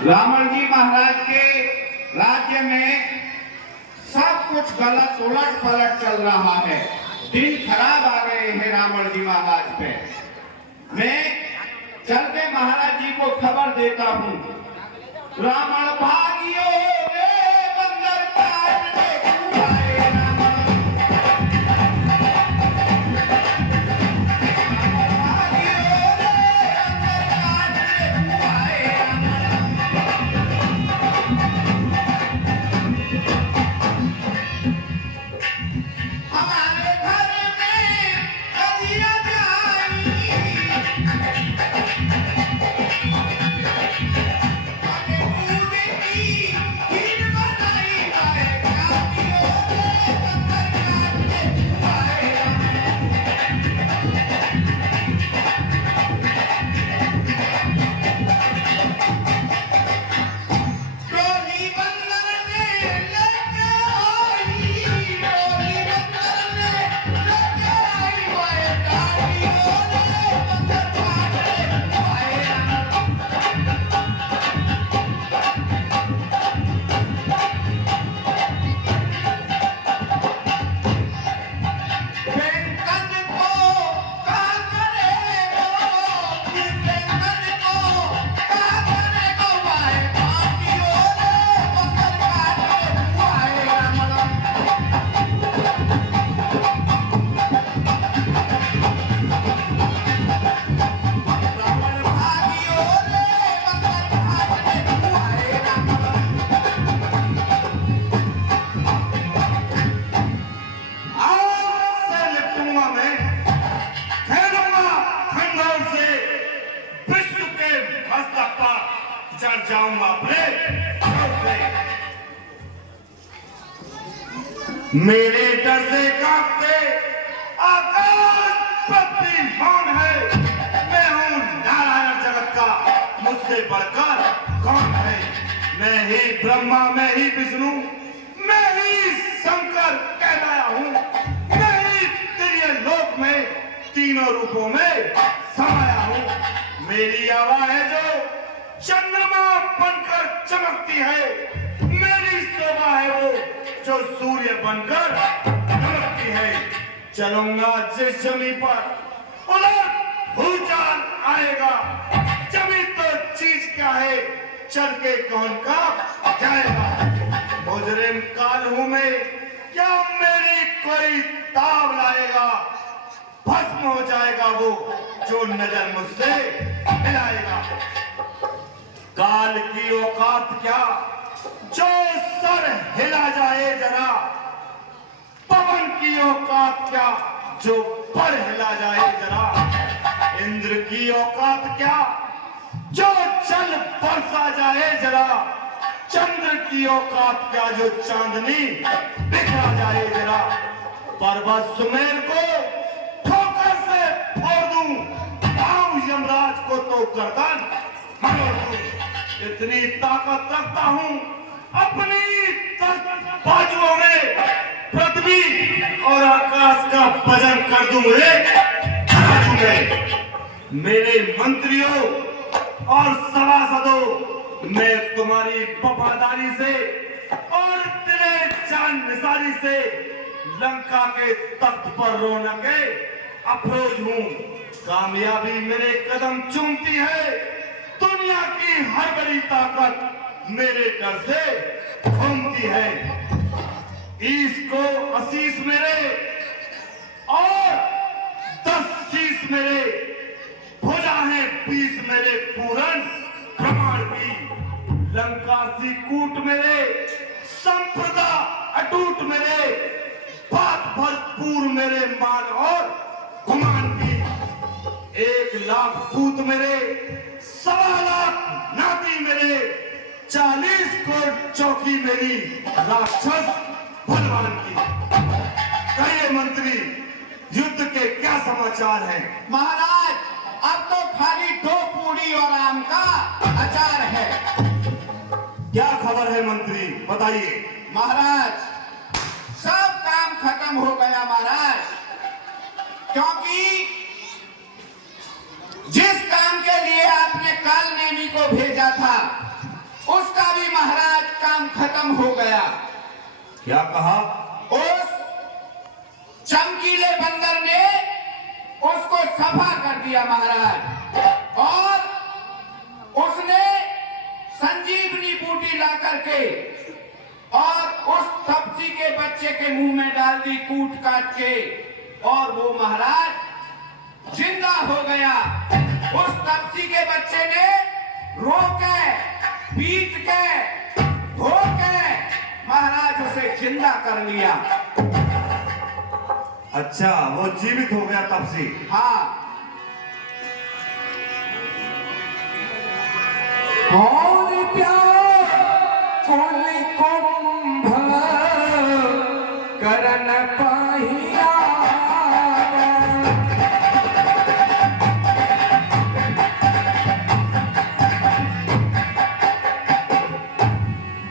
रावण जी महाराज के राज्य में सब कुछ गलत उलट पलट चल रहा है। दिन खराब आ गए हैं रावण जी महाराज पे। मैं चलते महाराज जी को खबर देता हूँ। रावण भागियो रे बंदर काटने को आए रावण। भागियो रे बंदर काटने को आए हमारे घर में कदिया जाई। आगे पूरे की खीर बनाई है। काटियो रे बंदर काटने को आए डोली बंदर ने लेके आई। डोली बंदर ने लेके आई है। काटियो रे बंदर काटने को आए बैंकन को का करेगो। बैंकन को का करेगो भाई। काटियो रे बंदर काटने को आए रावण। रावण भागियो रे बंदर काटने को आए रावण। आज से निपटूंगा मैं, खेलूंगा खंडोर से, विश्व के मस्तक पर चढ़ जाऊंगा अपने घोड़े से। मेरे डर से कांपते आकाश पृथ्वी मौन है। मैं हूँ नारायण जगत का, मुझसे बढ़कर कौन है। मैं ही ब्रह्मा, मैं ही विष्णु, मैं ही शंकर कहलाया हूँ। मैं ही तेरे लोक में तीनों रूपों में समाया हूँ। मेरी आवाज है जो चंद्रमा बनकर चमकती है। मेरी शोभा है वो जो सूर्य बनकर चमकती है। चलूंगा जिस जमीन पर उधर भूचाल आएगा। जमीन तो चीज क्या है, चल के कौन का जाएगा। मुजरिम काल हूं मैं, क्या मेरी कोई ताब लाएगा। भस्म हो जाएगा वो जो नजर मुझसे मिलाएगा। काल की औकात क्या, जो सर हिला जाए जरा। पवन की औकात क्या, जो पर हिला जाए जरा। इंद्र की औकात क्या, जो जल बरसा जाए जरा। चंद्र की औकात क्या, जो चांदनी बिखरा जाए जरा। पर्वत सुमेर को ठोकर से फोड़ दूं, पांव यमराज को तो गर्दन मरोड़ दूं। इतनी ताकत रखता हूं अपनी 10 बाजुओं में। पृथ्वी और आकाश का वजन कर दूं एक तराजू में। मेरे मंत्रियों और सभासदों, मैं तुम्हारी वफादारी से और तेरे जान निसारी से लंका के तख्त पर रौनके अफरोज हूँ। कामयाबी मेरे कदम चूमती है। दुनिया की हर बड़ी ताकत मेरे डर से घूमती है। ईश को आशीष मेरे और 10 शीश मेरे। भुजा है 20 मेरे पूरन प्रमाण की। लंका सी कूट मेरे, संप्रदा अटूट मेरे। बात भरपूर मेरे मान और गुमान की। 1 लाख पूत मेरे, 1.25 लाख नाती मेरे। 40 कोट चौकी मेरी राक्षस बलवान की। कहिए मंत्री, युद्ध के क्या समाचार हैं? महाराज अब तो खाली 2 पूरी और आम का अचार है। क्या खबर है मंत्री, बताइए। महाराज सब काम खत्म हो गया महाराज, क्योंकि जिस काम के लिए आपने काल नेमी को भेजा था महाराज काम खत्म हो गया। क्या कहा? उस चमकीले बंदर ने उसको सफा कर दिया महाराज, और उसने संजीवनी बूटी ला करके और उस तपसी के बच्चे के मुंह में डाल दी कूट काट के, और वो महाराज जिंदा हो गया। उस तपसी के बच्चे ने रो के, पीट के, धो के महाराज उसे जिंदा कर लिया। अच्छा, वो जीवित हो गया तपसी? हाँ। कौन प्यार कुल कुंभ करन पाहिया,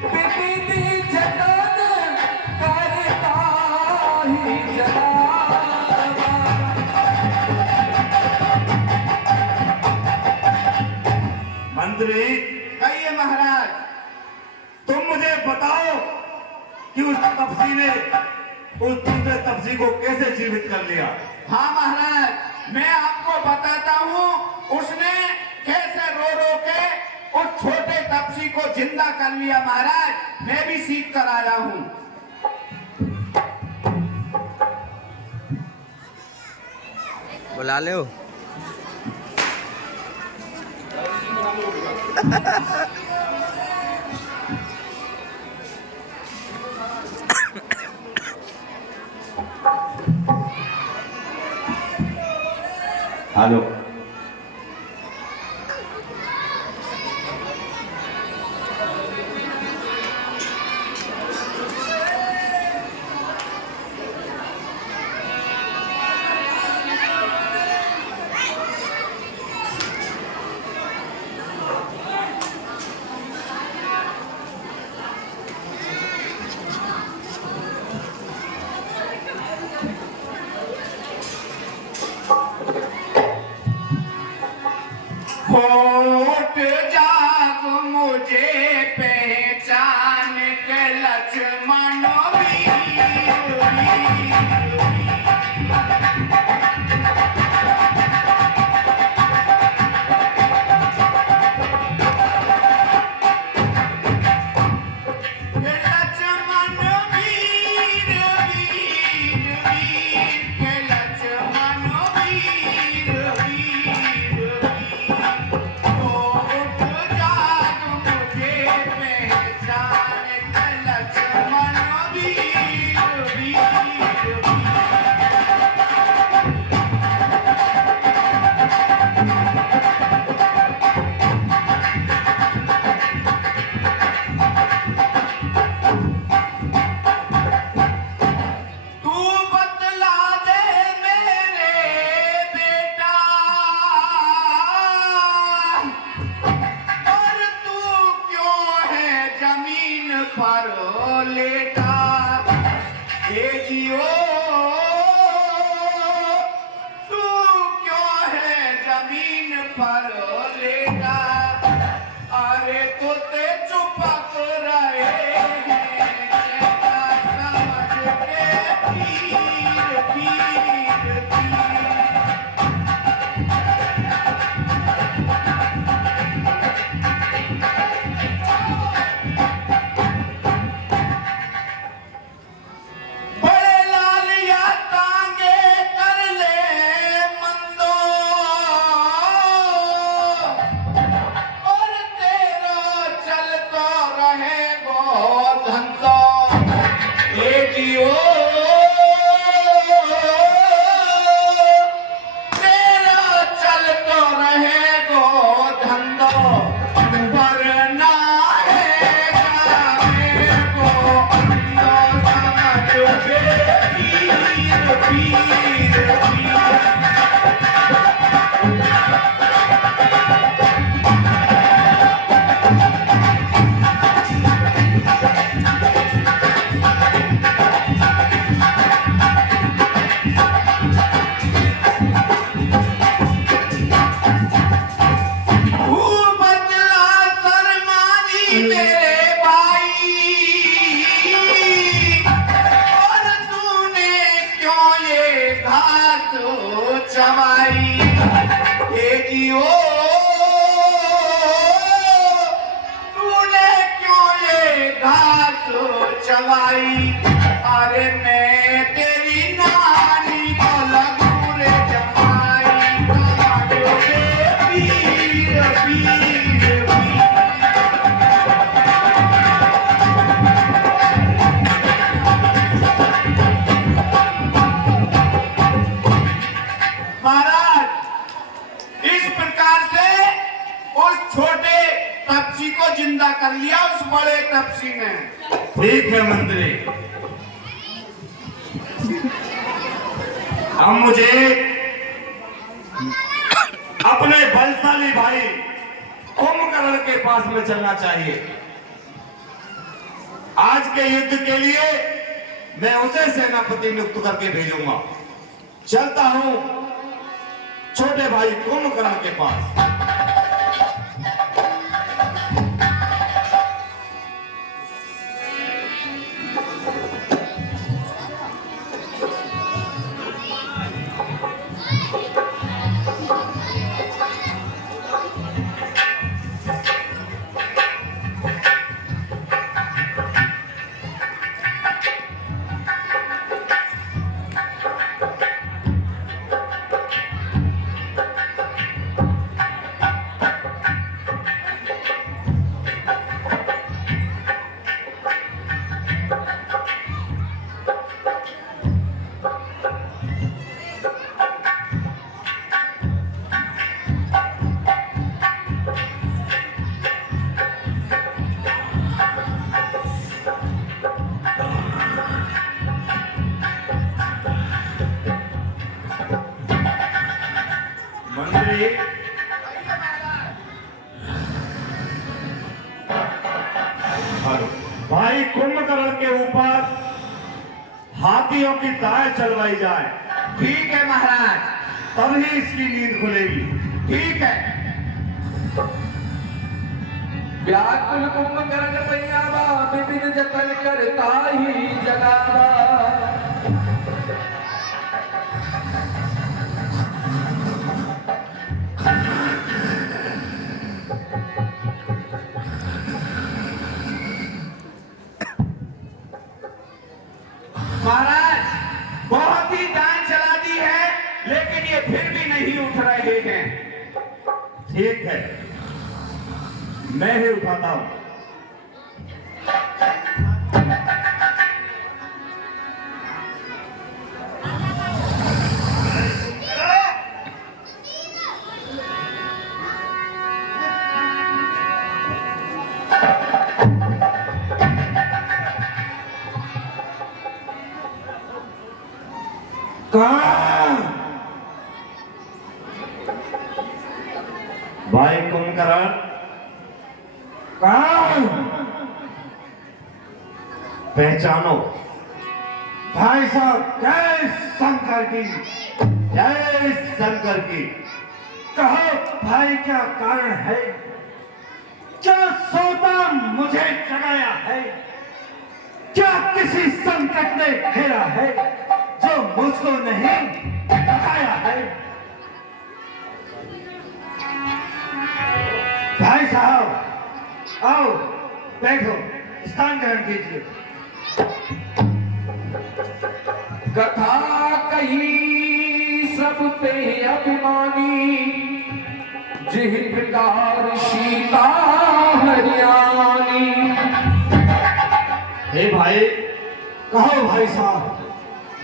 बिपिन जतन करता ही जलावा। मंत्री, कहिए महाराज। तुम मुझे बताओ कि उस तपसी ने उस दूसरे तपसी को कैसे जीवित कर लिया? हाँ महाराज, मैं आपको बताता हूँ उसने कैसे रो रो के उस छोटे तपसी को जिंदा कर लिया। महाराज, मैं भी सीख कर आया हूँ। बुला ले। हेलो। होठ जाग मुझे पहचान के लक्ष्मण वीर। लक्ष्मण वीर, वीर, वीर के लक्ष्मण वीर, वीर, होठ जाग मुझे पहचान के लक्ष्मण वीर, वीर, वीर। तू बतला दे मेरे बेटा, और तू क्यों है जमीन पर लेटा। हे जियो, तू क्यों है जमीन पर लेटा। अरे तो ते चुपक रहे हैं, चेता समझ के तीर, तीर, तीर। बड़े लालिया तांगे कर ले मंदो, चवाई हे जियो तूने क्यों ये घास चवाई अरे मैं तेरी नानी को लगू रे जमाई वीर वीर वीर छोटे तपसी को जिंदा कर लिया उस बड़े तपसी ने। ठीक है मंत्री, अब मुझे अपने बलशाली भाई कुंभकर्ण के पास में चलना चाहिए। आज के युद्ध के लिए मैं उसे सेनापति नियुक्त करके भेजूंगा। चलता हूं छोटे भाई कुंभकर्ण के पास। भाई कुंभकर्ण के ऊपर हाथियों की दाएं चलवाई जाए। ठीक है महाराज, तभी इसकी नींद खुलेगी। ठीक है। व्याकुल कुंभकर्ण पैयावा विपिन जतन करता ही जगावा। महाराज बहुत ही दान चला दी है, लेकिन ये फिर भी नहीं उठ रहे हैं। ठीक है, मैं ही उठाता हूं। भाई कुंभकर्ण पहचानो। भाई साहब, जय शंकर की। जय शंकर की। कहो भाई, क्या कारण है? क्या सोता मुझे जगाया है? क्या किसी संकट ने घेरा है जो मुझको नहीं बताया है? भाई साहब, आओ बैठो, स्थान ग्रहण कीजिए। कथा कही सब पे अभिमानी, जिह प्रकार सीता हरियाणी। हे भाई, कहो भाई साहब।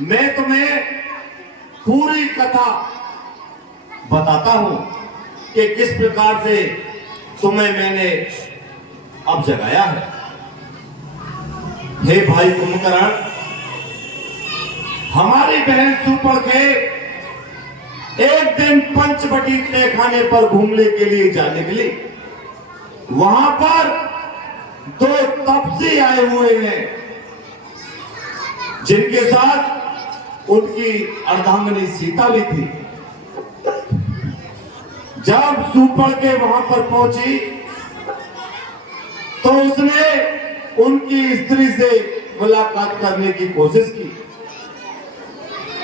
मैं तुम्हें पूरी कथा बताता हूं कि किस प्रकार से तुम्हें मैंने अब जगाया है। हे भाई कुंभकर्ण, हमारी बहन सुपर के एक दिन पंचवटी तहखाने पर घूमने के लिए जा निकली। वहां पर दो तपसी आए हुए हैं, जिनके साथ उनकी अर्धांगिनी सीता भी थी। जब सुपर के वहां पर पहुंची तो उसने उनकी स्त्री से मुलाकात करने की कोशिश की,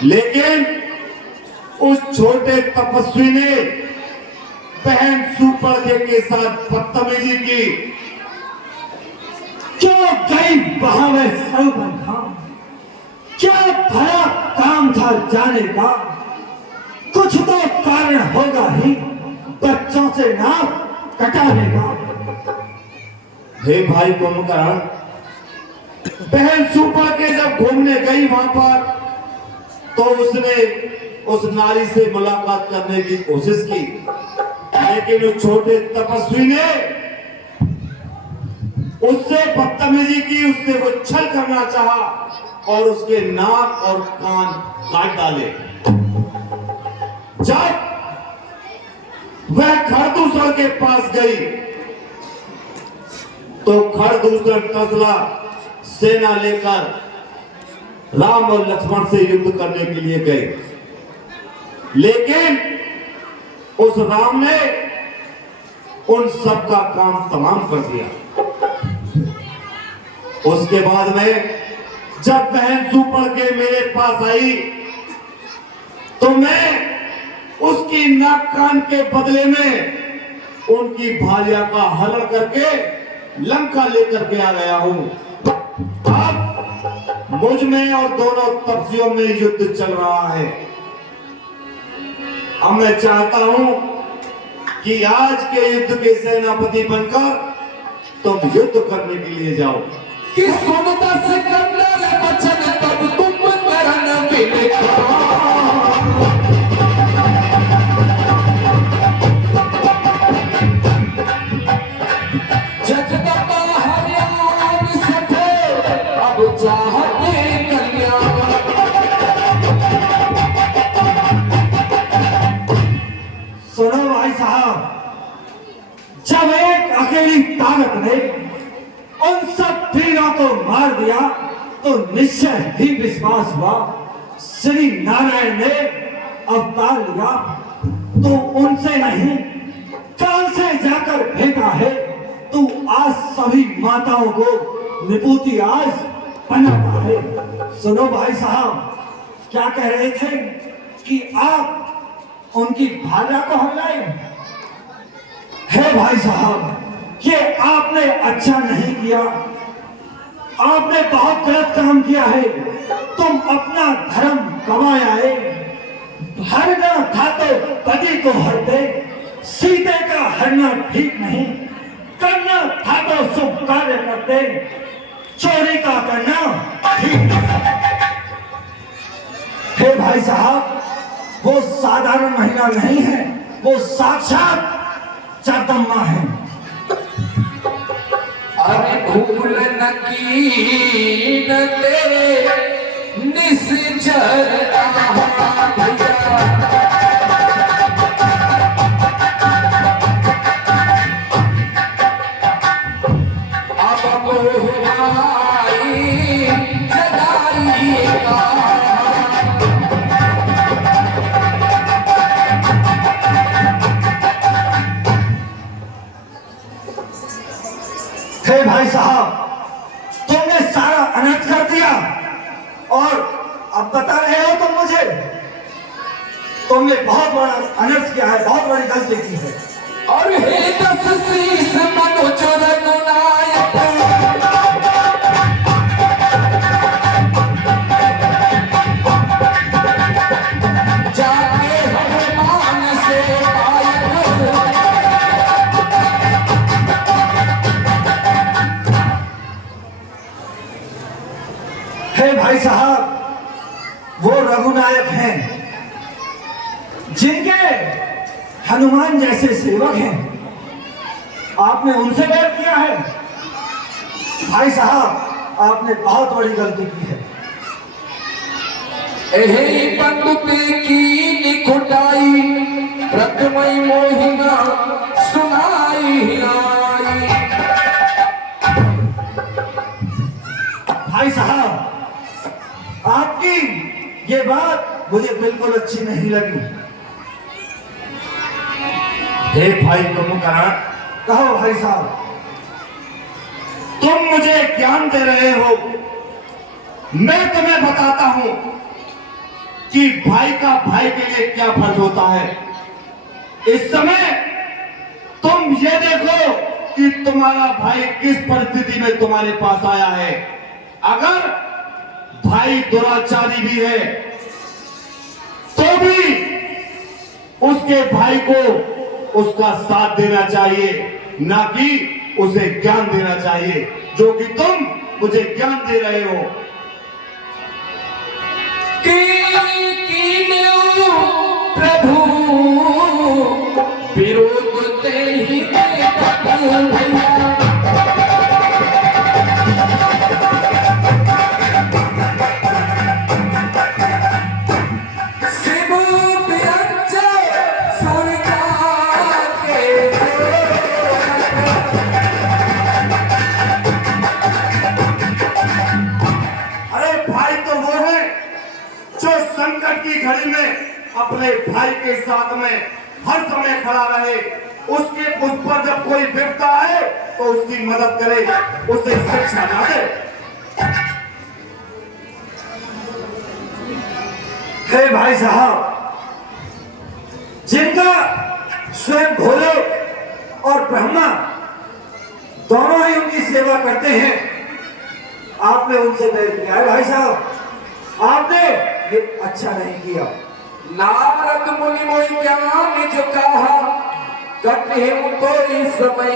लेकिन उस छोटे तपस्वी ने बहन सुपर्के के साथ बदतमीजी की। क्यों गई वहां में सलमान खान? क्या भला काम था जाने का? कुछ तो कारण होगा ही बच्चों से नाक कटाने का। हे भाई कुंभकर्ण, बहन सुपर्के जब घूमने गई वहां पर तो उसने उस नारी से मुलाकात करने की कोशिश की, लेकिन उस छोटे तपस्वी ने उससे बदतमीजी की, उससे वो छल करना चाहा और उसके नाक और कान काट डाले। जब वह खरदूषण के पास गई तो खरदूषण तसला सेना लेकर राम और लक्ष्मण से युद्ध करने के लिए गए, लेकिन उस राम ने उन सब का काम तमाम कर दिया। उसके बाद में जब बहन सुपर्के मेरे पास आई तो मैं उसकी नाक कान के बदले में उनकी भार्या का हरण करके लंका लेकर के आ गया हूं। अब मुझ में और दोनों तपस्वियों में युद्ध चल रहा है। अब मैं चाहता हूं कि आज के युद्ध के सेनापति बनकर तुम युद्ध करने के लिए जाओ। कि सुनता सिकंदर बचन तब तुम करन बिलखा। जगदम्बा हरियाण सखे अब चाहते कल्याण। सुनो भाई साहब, जब एक अकेली ताकत ने उन सब तीरों को मार दिया तो निश्चय ही विश्वास हुआ श्री नारायण ने अवतार लिया तो उनसे नहीं काल से जाकर भेजा है। तू आज सभी माताओं को निपुति आज बनाता है। सुनो भाई साहब, क्या कह रहे थे कि आप उनकी भार्या को हराए? है भाई साहब, ये आपने अच्छा नहीं किया, आपने बहुत गलत काम किया है। तुम अपना धर्म गवाया है। हरना था तो पति को हरते, सीते का हरना ठीक नहीं। करना था तो शुभ कार्य करते, चोरी का करना ठीक नहीं। हे भाई साहब, वो साधारण महिला नहीं है, वो साक्षात जगदम्बा है। अरे भूल न की न तेरे निश्चर अब मोहवाई जगाई का। हे भाई साहब, तुमने सारा अनर्थ कर दिया और अब बता रहे हो तुम मुझे? तुमने बहुत बड़ा अनर्थ किया है, बहुत बड़ी गलती की है। और हे दस शीस मनोजर गुनायक, जाके हनुमान से पायक। हे भाई साहब, वो रघुनायक हैं जिनके हनुमान जैसे सेवक हैं, आपने उनसे बैर किया है। भाई साहब, आपने बहुत बड़ी गलती की है। एही बंदुके की निकुटाई, रत्नमयी मोहिना सुनाई आई। भाई साहब, आपकी ये बात मुझे बिल्कुल अच्छी नहीं लगी। हे भाई कुंभकर्ण, कहो भाई साहब। तुम मुझे ज्ञान दे रहे हो, मैं तुम्हें बताता हूं कि भाई का भाई के लिए क्या फर्ज होता है। इस समय तुम ये देखो कि तुम्हारा भाई किस परिस्थिति में तुम्हारे पास आया है। अगर भाई दुराचारी भी है तो भी उसके भाई को उसका साथ देना चाहिए, ना कि उसे ज्ञान देना चाहिए, जो कि तुम मुझे ज्ञान दे रहे हो। प्रभु विरोध ते ही भैया संकट की घड़ी में अपने भाई के साथ में हर समय खड़ा रहे, उसके उस पर जब कोई विपदा है तो उसकी मदद करे, उसे शिक्षा ना दे। हे भाई साहब, जिनका स्वयं भोले और ब्रह्मा दोनों ही उनकी सेवा करते हैं, आपने उनसे बैर किया है भाई साहब, आपने ये अच्छा नहीं किया। नारद मुनि मोहि ज्ञान जो कहा, कटे तो इस समय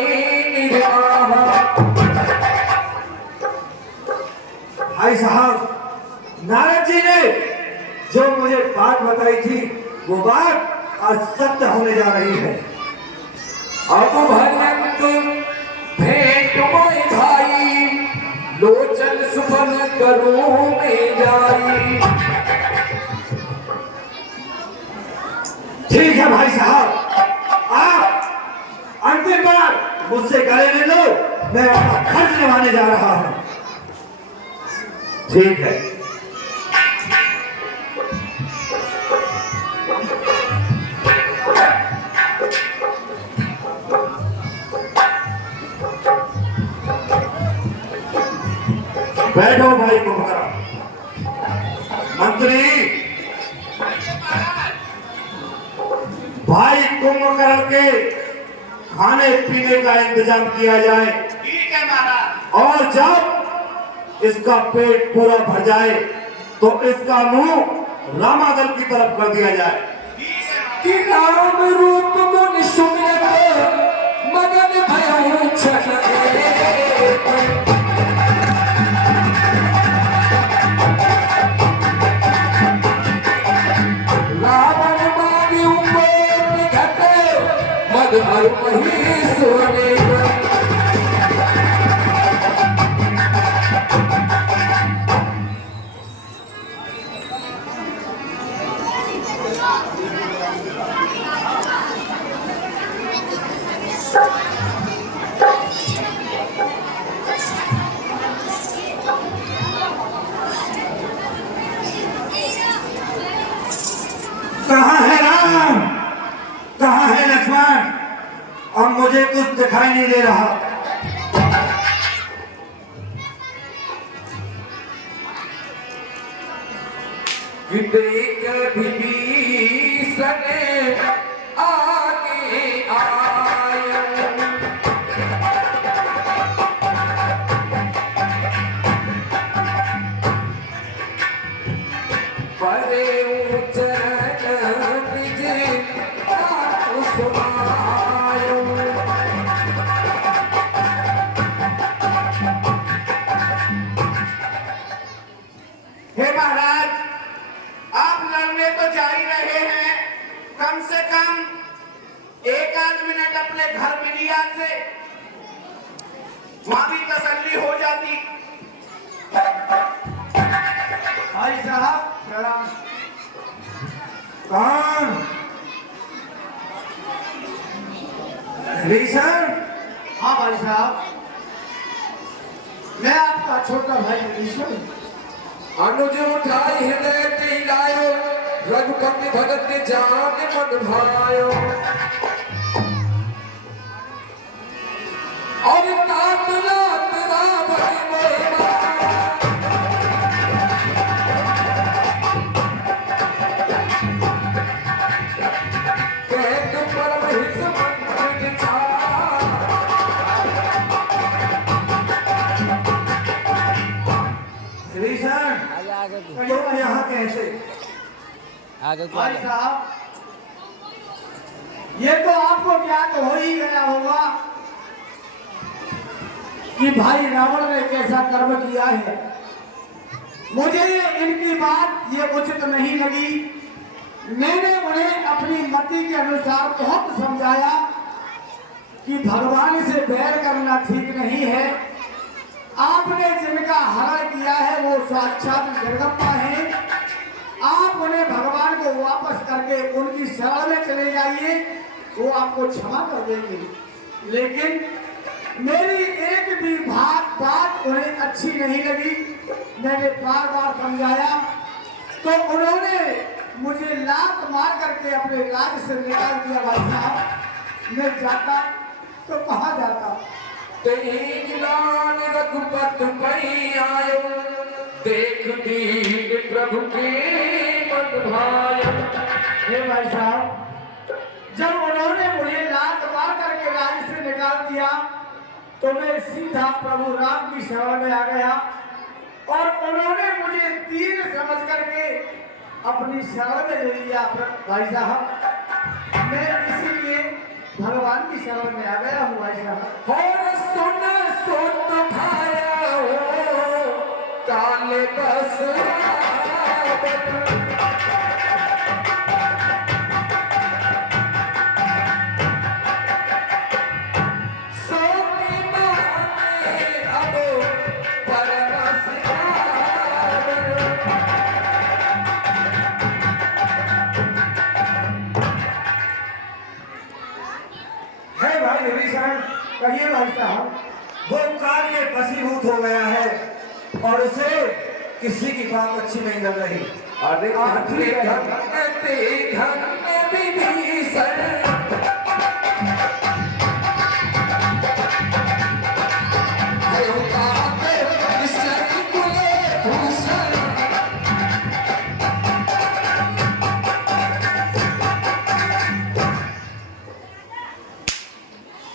निर्वाहा। भाई साहब, नारद जी ने जो मुझे बात बताई थी, वो बात आज सत्य होने जा रही है। अब भयंत भेंट मोहि भाई, लोचन सुफल करूं में जाई। ठीक है भाई साहब, आप अंतिम बार मुझसे गले ले लो, मैं अपना फर्ज निभाने जा रहा हूं। ठीक है। बैठो भाई कुंभकर्ण। मंत्री, भाई कुंभकर्ण के खाने पीने का इंतजाम किया जाए। ठीक है महाराज। और जब इसका पेट पूरा भर जाए तो इसका मुंह रामादल की तरफ कर दिया जाए। कि नाम रूप मुन सुमिरत, मगन भयउ छन। रावण मारी उम्र घटे, मद हर मही सोने। कहाँ है राम, कहाँ है लक्ष्मण? और मुझे कुछ दिखाई नहीं दे रहा। विवेक विभीषण आगे आए, परे चरण निज नाथ सुनायो। हे महाराज, आप लड़ने तो जा ही रहे हैं, कम से कम एक आध मिनट अपने घर मिलिया से वहां भी तसल्ली हो जाती। भाई साहब प्रणाम। कौन? विभीषण? हाँ भाई साहब, मैं आपका छोटा भाई विभीषण। अनुज उठाई हृदय ते लायो, रघुपति भगत जान मन भायो। और तात लात रावण महिमा, तो यहाँ कैसे? आगे को भाई आगे। साहब, ये तो आपको ज्ञात हो ही गया होगा कि भाई रावण ने कैसा कर्म किया है। मुझे इनकी बात ये उचित नहीं लगी। मैंने उन्हें अपनी मति के अनुसार बहुत समझाया कि भगवान से बैर करना ठीक नहीं है। आपने जिनका हरण किया है वो साक्षात जगदम्बा है। आप उन्हें भगवान को वापस करके उनकी शरण में चले जाइए, वो आपको क्षमा कर देंगे। लेकिन मेरी एक भी बात उन्हें अच्छी नहीं लगी। मैंने बार बार समझाया तो उन्होंने मुझे लात मार करके अपने राज्य से निकाल दिया। भाई साहब, मैं जाता तो कहाँ जाता? तेरी लाल रघुपत पई आयो, देख दीन प्रभु के मन भायो। हे भाई साहब, जब उन्होंने मुझे लात मार करके राज्य से निकाल दिया तो मैं सीधा प्रभु राम की शरण में आ गया और उन्होंने मुझे तीर समझ करके अपनी शरण में ले लिया। भाई साहब, मैं इसीलिए भगवान की शरण में आ गया हूँ। भाई साहब, और सुन सुन भाया हो, काले बस कहिए भाई साहब। वो कार्य वशीभूत हो गया है और उसे किसी की बात अच्छी नहीं लग रही। अरे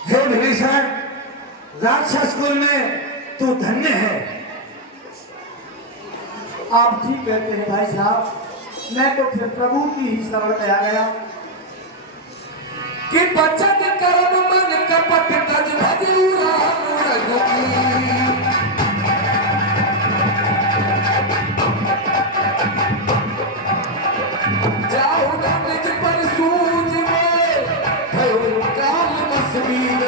हे विभीषण, राक्षस कुल में तू धन्य है। आप ठीक कहते हैं भाई साहब। मैं तो फिर प्रभु की ही शरण में आ गया कि बचन कर्म मन कपट तज भजू राम रघुबीर। जाऊ निज पर सूझ में भयो काल मसबीर।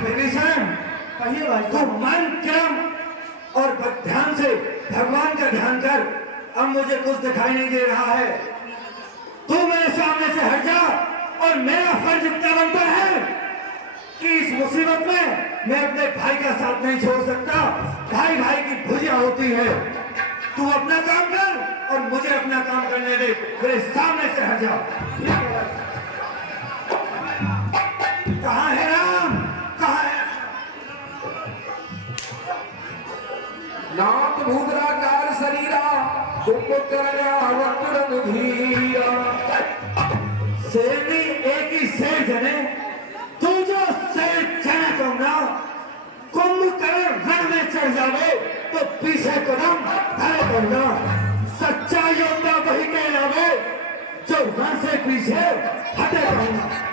विभीषण, कहिए भाई तू साहब। मन क्रम और ध्यान से भगवान का ध्यान कर। अब मुझे कुछ दिखाई नहीं दे रहा है। तू मेरे सामने से हट जा और मेरा फर्ज इतना बनता है कि इस मुसीबत में मैं अपने भाई का साथ नहीं छोड़ सकता। भाई भाई की भुजिया होती है। तू अपना काम कर और मुझे अपना काम करने दे। मेरे सामने से हट जा। कहाँ है राम? कहाँ है? नाथ भूद्राकार शरीरा कुंभकर्ण वक्र धीरा। शेरनी एक ही शेर जने, तू जो शेर जनक होना कुंभकर्ण रण में चढ़ जावे तो पीछे को न धरे करना। सच्चा योद्धा वही कहलावे जो रण से पीछे हटे रहना।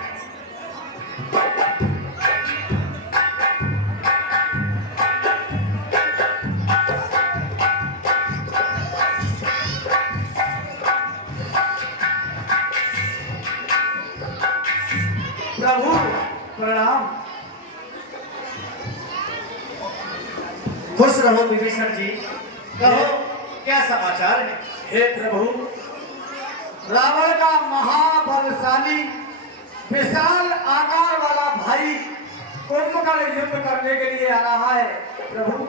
प्रभु प्रणाम। खुश रहो विभीषण जी, कहो क्या समाचार है? हे प्रभु, रावण का महाबलशाली विशाल आकार वाला भाई कुंभकर्ण युद्ध करने के लिए आ रहा है। प्रभु,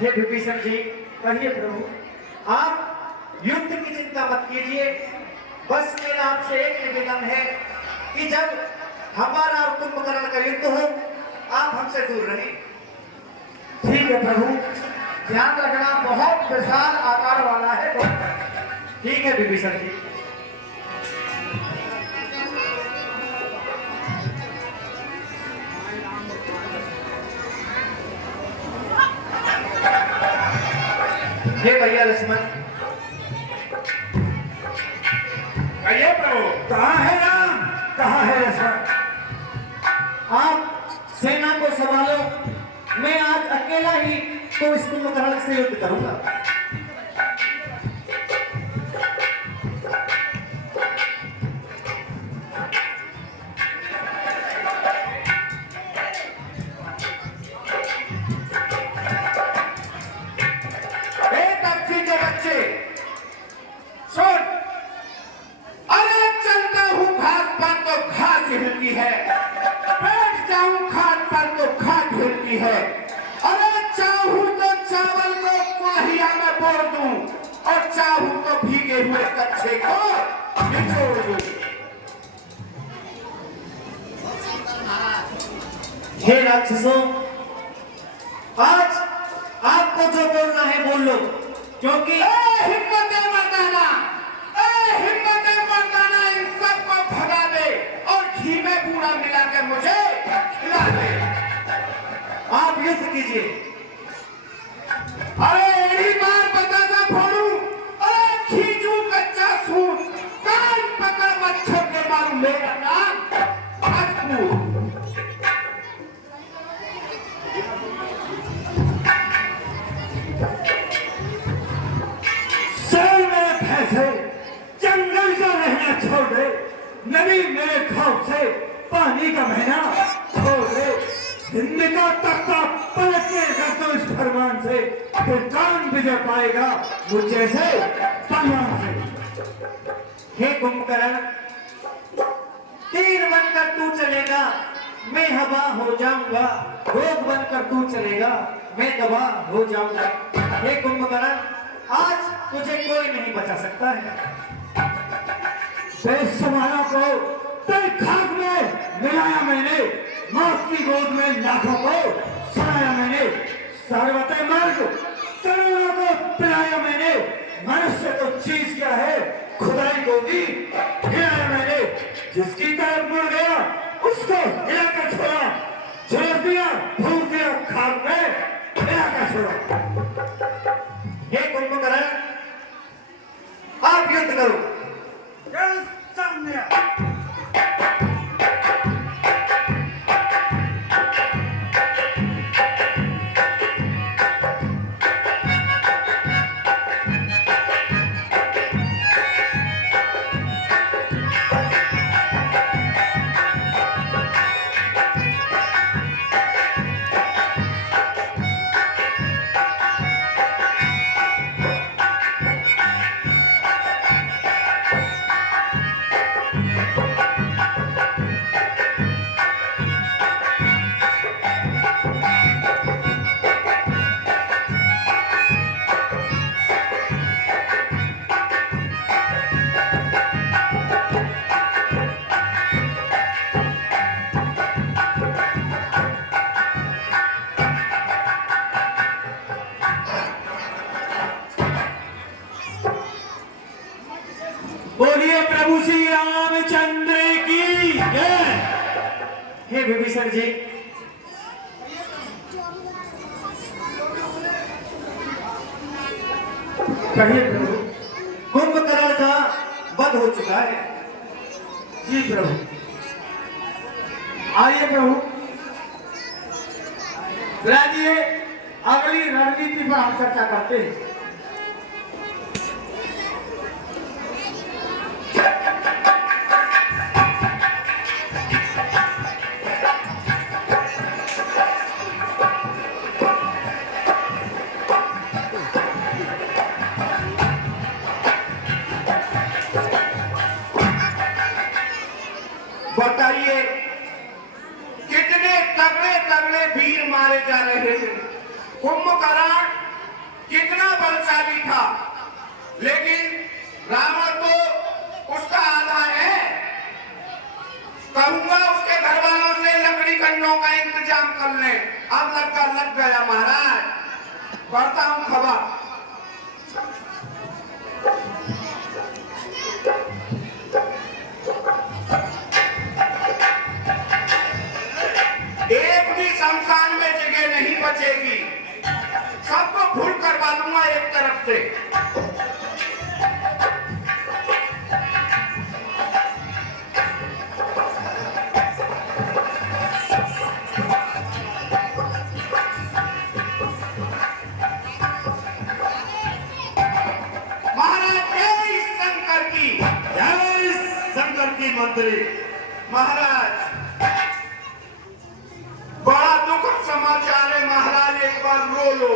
हे विभीषण जी, कहिए प्रभु। आप युद्ध की चिंता मत कीजिए। बस मेरा आपसे एक निवेदन है कि जब हमारा और कुंभकर्ण का युद्ध हो, आप हमसे दूर रहें। ठीक है प्रभु, ध्यान रखना, बहुत विशाल आकार वाला है। ठीक है विभीषण जी। क्या लक्ष्मण? कहिए प्रभु। कहाँ है राम, कहाँ है लक्ष्मण? आप सेना को संभालो, मैं आज अकेला ही तो इस कुंभकर्ण से युद्ध करूंगा। सुन, अरे चलता हूँ घास पर तो घास हिलती है, बैठ जाऊं खाट पर तो खाट हिलती है। अरे चाहूं तो चावल को माहिया में बोल दूं और चाहूं तो भीगे हुए कच्चे को निचोड़ दूं। हे राक्षसों, आज आपको जो बोलना है बोल लो, क्योंकि हिम्मत मर्दाना इन सबको भगा दे और घी में बूढ़ा मिला के मुझे खिला दे। आप युद्ध कीजिए। अरे यही बार बतासा फोड़ू, अरे खींचू कच्चा सूट, कान पकड़ मच्छर के मारू मेरा नाम राजपूत। जंगल का रहना छोड़ दे, नदी मेरे खौफ से पानी का महीना छोड़ दे। हिंद का तख्ता पलट के रख दो इस फरमान से, फिर कौन विजय पाएगा मुझ जैसे पहलवान से। हे कुंभकर्ण, तीर बनकर तू चलेगा, मैं हवा हो जाऊंगा। रोग बनकर तू चलेगा, मैं दवा हो जाऊंगा। हे कुंभकर्ण, आज तुझे कोई नहीं बचा सकता है। बेसमाना को तय खाक में मिलाया मैंने, मौत की गोद में लाखों को सुनाया मैंने। सर्वते मर्ग करोड़ों को पिलाया मैंने, मनुष्य तो चीज क्या है खुदाई को भी हिलाया मैंने। जिसकी तरफ मुड़ गया उसको हिलाकर छोड़ा, झुलस दिया फूक दिया खाक में हिलाकर छोड़ा। हे कुंभकर्ण, आप युद्ध करो। बोलिए प्रभु श्री रामचंद्र की जय। हे विभीषण जी, कहिए प्रभु। कुंभकर्ण का वध हो चुका है। जी प्रभु। आइए प्रभु, राजिए, अगली रणनीति पर हम चर्चा करते हैं। बताइए कितने तगड़े तगड़े वीर मारे जा रहे हैं। कुंभकर्ण कितना बलशाली था, लेकिन रावण तो उसका आधा है। कहूंगा उसके घर वालों से लकड़ी कंडों का इंतजाम कर ले। अब लग गया महाराज, बढ़ता हूं खबर। एक भी शमशान में जगह नहीं बचेगी, सबको भूल करवा लूंगा एक तरफ से। मंत्री। महाराज बड़ा दुखद समाचार है महाराज, एक बार रो लो।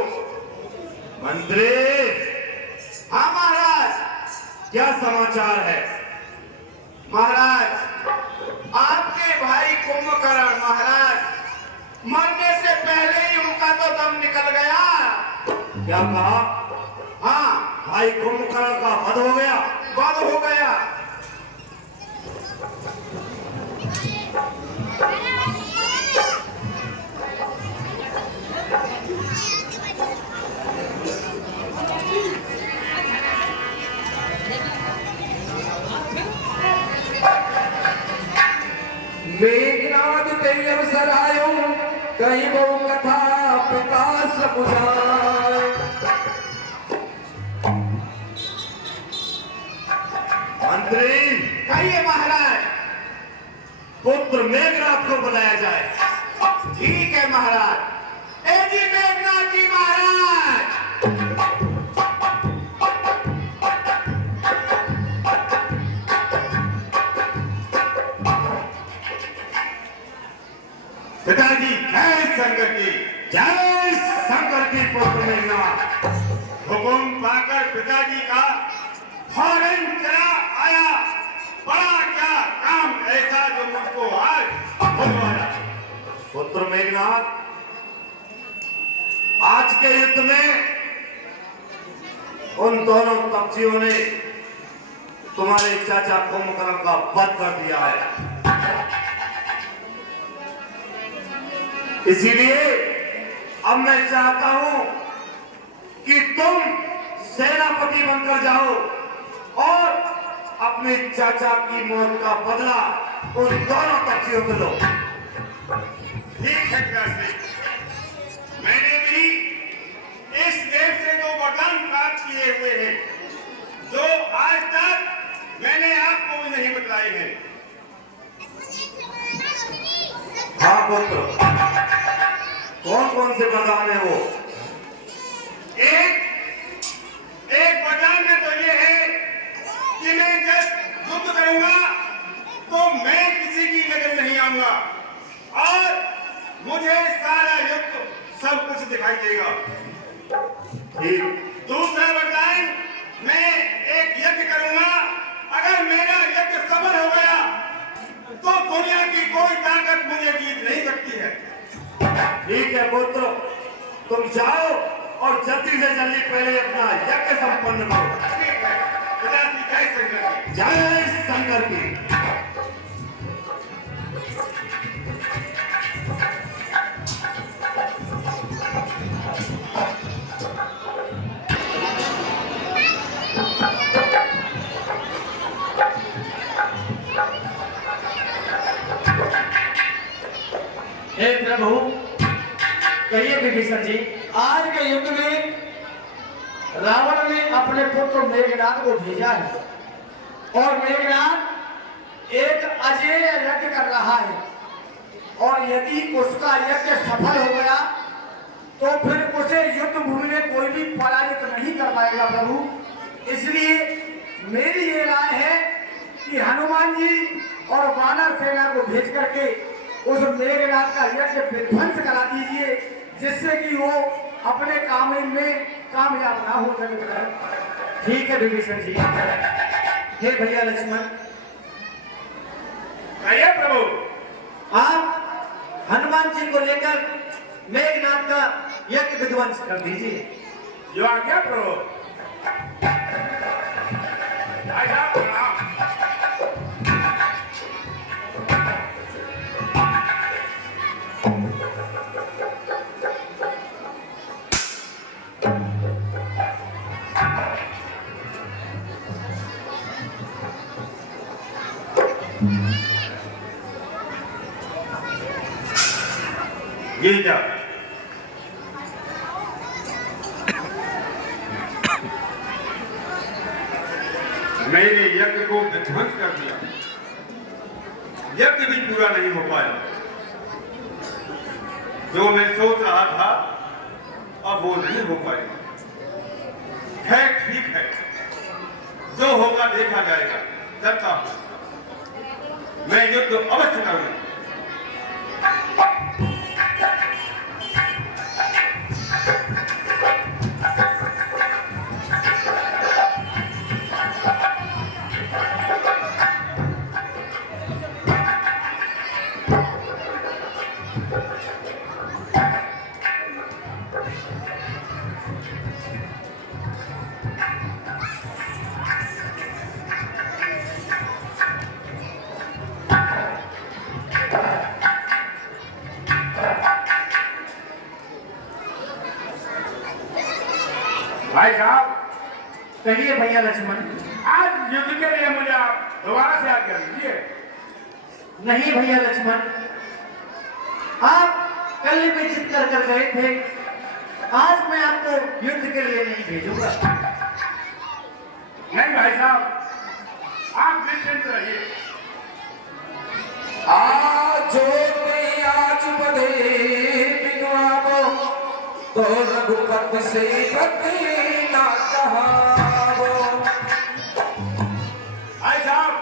मंत्री, हाँ महाराज। क्या समाचार है? महाराज आपके भाई कुंभकर्ण महाराज मरने से पहले ही उनका तो दम निकल गया। क्या कहा? हाँ, भाई कुंभकर्ण का वध हो गया। वध हो गया। मेघनाद तेज अवसर आयो कहीं बहु कथा पिता समुझाए। मंत्री, कहिए महाराज। पुत्र मेघनाथ को बुलाया जाए। ठीक है महाराज। ए जी मेघनाथ जी महाराज। पिताजी जय शंकर की। जय शंकर की। पुत्र मेघनाथ हुकुम पाकर पिताजी का फौरन चला आया। बड़ा क्या काम ऐसा जो मुझको आज भुलवाया। पुत्र मेघनाथ, आज के युद्ध में उन दोनों तपस्वियों ने तुम्हारे चाचा कुंभकर्ण का वध कर दिया है। इसीलिए अब मैं चाहता हूं कि तुम सेनापति बनकर जाओ और अपने चाचा की मौत का बदला उन दोनों तपस्वियों से लो। ठीक है पिताश्री, मैंने भी इस देव से दो वरदान प्राप्त किए हुए हैं जो आज तक मैंने आपको भी नहीं बतलाए हैं। हाँ पुत्र, कौन कौन से वरदान है वो? एक वरदान में तो ये है कि मैं जब युद्ध करूंगा तो मैं किसी की नजर नहीं आऊंगा और मुझे सारा युद्ध सब कुछ दिखाई देगा। ठीक। दूसरा वरदान, मैं एक यज्ञ करूंगा। अगर मेरा यज्ञ सफल हो गया तो दुनिया की कोई ताकत मुझे जीत नहीं सकती है। ठीक है पुत्र, तुम जाओ और जल्दी से जल्दी पहले अपना यज्ञ संपन्न करो। ठीक है पिताजी, जय शंकर की। जय शंकर की। हे प्रभु, कहिए विभीषण जी, आज के युद्ध में रावण ने अपने पुत्र मेघनाथ को भेजा है और मेघनाथ एक अजेय यज्ञ कर रहा है और यदि उसका यज्ञ सफल हो गया तो फिर उसे युद्ध भूमि में कोई भी पराजित नहीं कर पाएगा प्रभु। इसलिए मेरी ये राय है कि हनुमान जी और वानर सेना को भेज करके उस मेघनाथ का यज्ञ विध्वंस करा दीजिए जिससे कि वो अपने काम में कामयाब ना हो सके। ठीक है विभीषण जी। हे भैया लक्ष्मण, कहिए प्रभु। आप हनुमान जी को लेकर मेघनाथ का यज्ञ विध्वंस कर दीजिए। जो आज्ञा प्रभु। आज्ञा प्रणाम। गीता मैंने यज्ञ को विध्वंस कर दिया। यज्ञ भी पूरा नहीं हो पाया। जो मैं सोच रहा था अब वो नहीं हो पाएगा। है ठीक है, जो होगा देखा जाएगा। चलता हूं। मैं युद्ध अवश्य करूंगा। भाई साहब, कहिए भैया लक्ष्मण। आज युद्ध के लिए मुझे आप दोबारा से याद कर लीजिए। नहीं भैया लक्ष्मण, आप कल ही में जिद कर गए थे। आज मैं आपको युद्ध के लिए नहीं भेजूंगा। नहीं भाई साहब, आप निश्चिंत रहिए। आजो में आज बधे बिगड़ावो तो रघुपति से कभी ना कहावो। भाई साहब,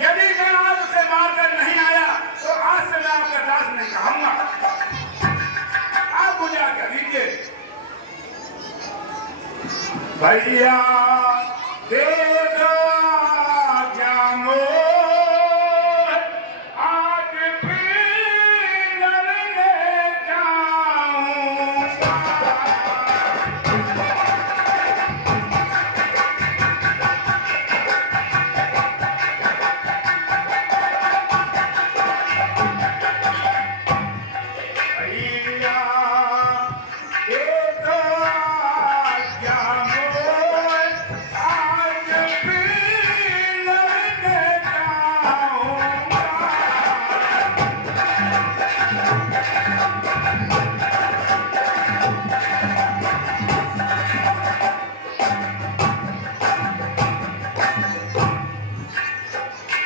यदि मैं आज उसे मारकर नहीं आया तो आज से मैं आपका दास नहीं कहूंगा। आप मुझे आज्ञा दीजिए। भैया दे दो आज्ञा मोर, आज फिर लड़ने जाऊंगा। भैया दे दो आज्ञा मोर, आज फिर लड़ने जाऊंगा।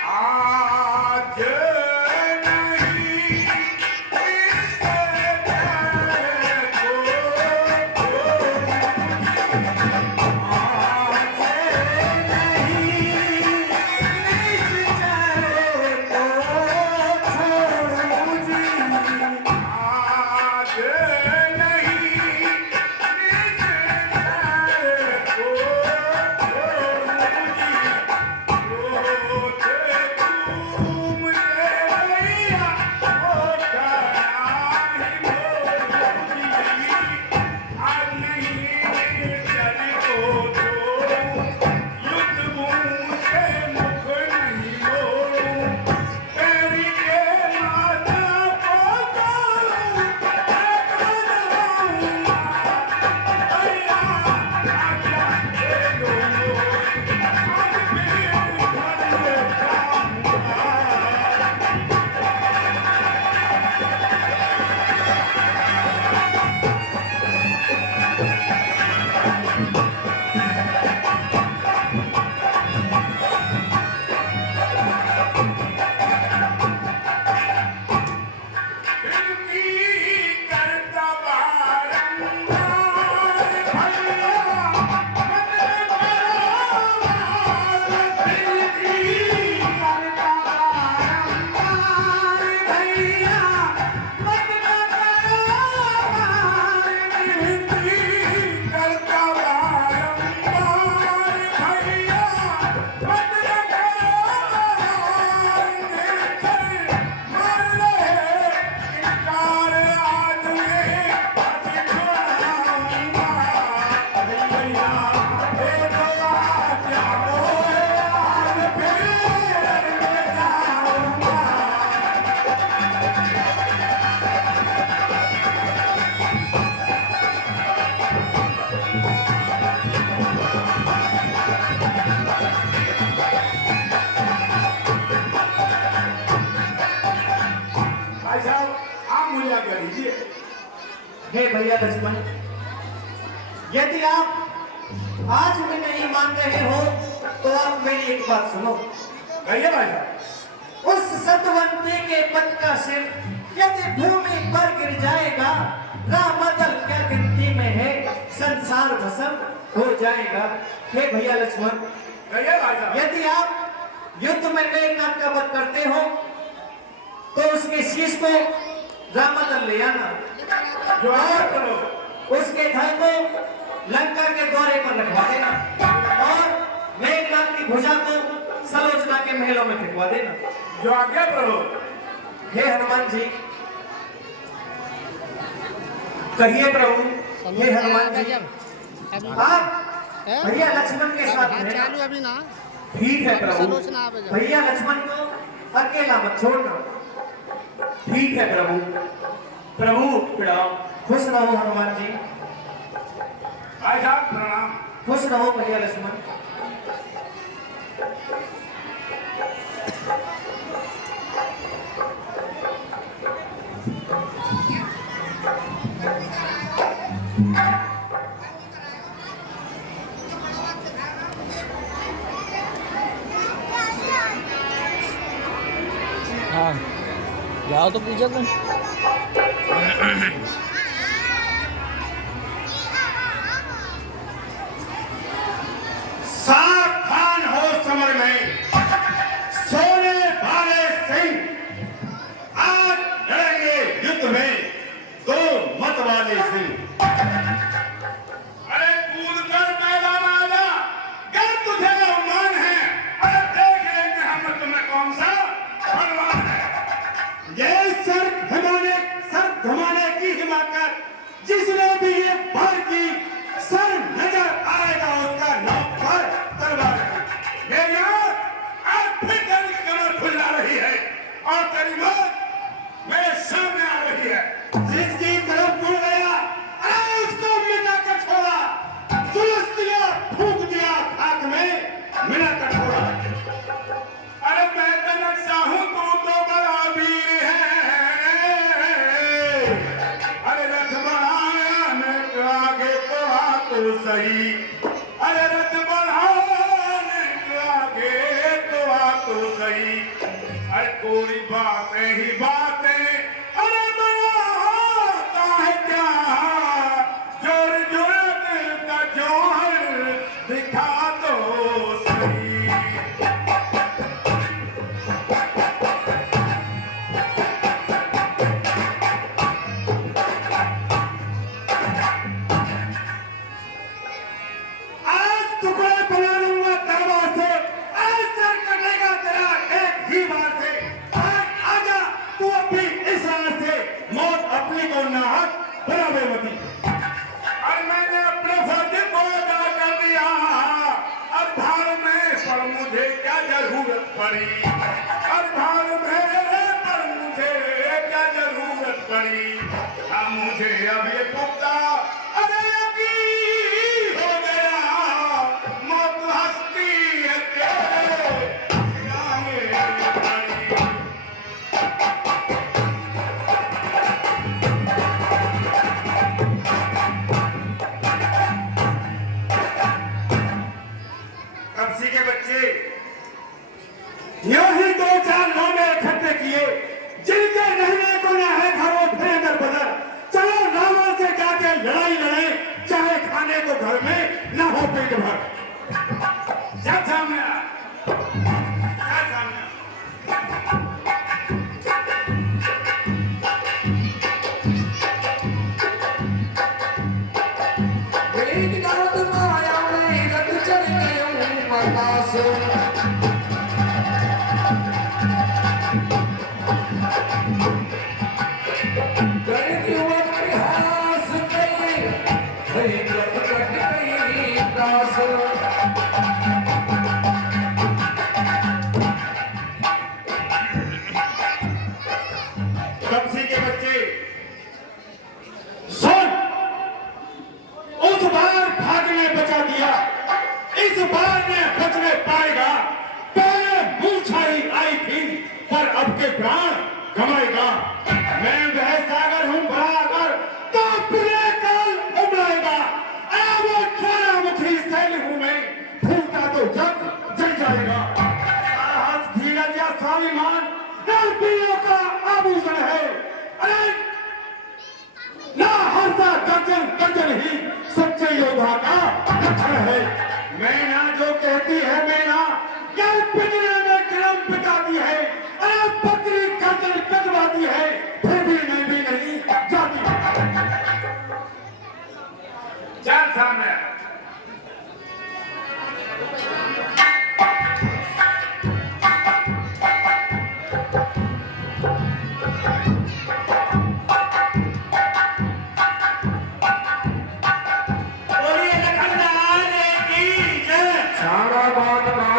आज नहीं इस जगह को, आज नहीं इस जगह को हे भैया लक्ष्मण, यदि आप आज भी नहीं मान रहे हो तो आप मेरी एक बात सुनो। कहिए भाई साहब। उस सतवंती के पद का सिर यदि भूमि पर गिर जाएगा, रामदल क्या गिनती में है, संसार भस्म हो जाएगा। हे भैया लक्ष्मण, कहिए भाई साहब। यदि आप युद्ध में मेघनाथ का वध करते हो तो उसके शीश को रामादल ले आना और उसके धन को लंका के द्वारे पर रखवा देना और मेघनाथ की भुजा को सलोचना के महलों में फेंकवा देना। जो आज्ञा प्रभु। हे हनुमान जी, कहिए प्रभु। हे हनुमान जी, आप भैया लक्ष्मण के साथ चालू अभी ना ठीक है प्रभु। सलोचना आवे जा। भैया लक्ष्मण को अकेला मत छोड़ना। ठीक है प्रभु। प्रभु प्रणाम। खुश रहो हनुमान जी। भाई साहब प्रणाम। खुश रहो भैया लक्ष्मण। हाँ जाओ तो पीछे तुम। सावधान हो समर में सोने वाले सिंह आज लड़ेंगे युद्ध में दो मत वाले सिंह। अरे कूद कर मैदान आ जा, अगर तुझे अनुमान है अरे देख लेंगे हम तुम्हें कौन सा बलवान है। ये सर घुमाने की हिमाकत जिसने भी ये बार की सर नजर आएगा उसका नाम पर तलवार की। ये यार आज फिर तेरी कमर खुला रही है और तेरी मौत मेरे सामने आ रही है। जिसकी तरफ मुड़ गया अरे उसको मिटा कर छोड़ा, सुलझ दिया, फूंक दिया खाक में मिला कर छोड़ा। अरे मैं तो नक्शा हूं तो बड़ा वीर है। अरे रथ बढ़ाया मैं आगे तो आ तो सही। अरे रथ बढ़ाने के आगे तो आ तो सही। अरे कोई बातें ही बातें अरे बड़ा होता है क्या, जोर जोर दिल का जोहर दिखा दो सही। आज टुकड़े बना लूंगा तलवार से, आज सर कटेगा तेरा एक ही बार से। आज आजा तू अपनी इस रात से, मौत अपनी को नाहक बना बेमती। और मैंने अपने फर्ज को अदा कर दिया, अब भार में पर मुझे क्या जरूरत पड़ी। और भार में पर मुझे क्या जरूरत पड़ी। अब मुझे अब ये पुख्ता अरे यकीन हो गया, मौत हंसती है तेरे आगे बढ़ी। कब्सी के बच्चे यूं ही दो चार नामे इकट्ठे किए, जिनके रहने को न है घरों फिर दर बदर। चलो रावण से जाके लड़ाई लड़े, चाहे खाने को घर में न हो पेट भर। क्या सामने आ? क्या सामने आ? मेघनाथ माया में रथ चढ़ गयो मरदास। गणित इतिहास में भई रथ कट गई दास। कब्सी के बच्चे सुन, उस बार भागने बचा दिया, इस बार में बचने पाएगा। पहले मूछाई आई थी पर अब के प्राण गवाएगा। मैं वह सागर हूं बराबर तो पूरे काल उमड़ेगा। अब वो ज्वालामुखी शैल हूं मैं, फूटा तो जग जल जाएगा। साहस धीरज या स्वाभिमान रणवीरों का आभूषण है। अरे ना हंसा गर्जन गर्जन ही सच्चे योद्धा का लक्षण है। मैना जो कहती है मैना, यह पिंजरे में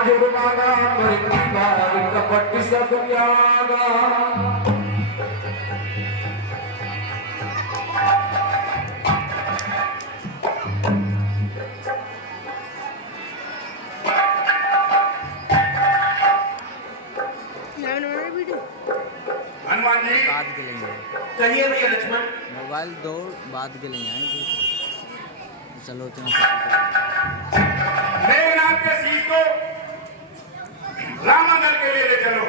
जुड़वागा मृत्यु बार कपट सब त्यागा हनुमान जी बाद के लिए कहिए भैया लक्ष्मण। मोबाइल दो बाद के लिए आए चलो इतना मेघनाथ के शीश को रामादल के लिए ले चलो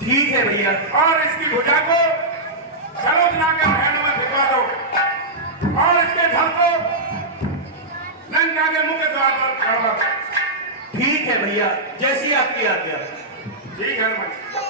ठीक है भैया। और इसकी भुजा को सलोचना के महलों में भिजवा दो और इसके धड़ को लंका के मुख्य द्वार पर खड़ा दो। ठीक है भैया, जैसी आपकी आज्ञा। ठीक है हनुमान जी।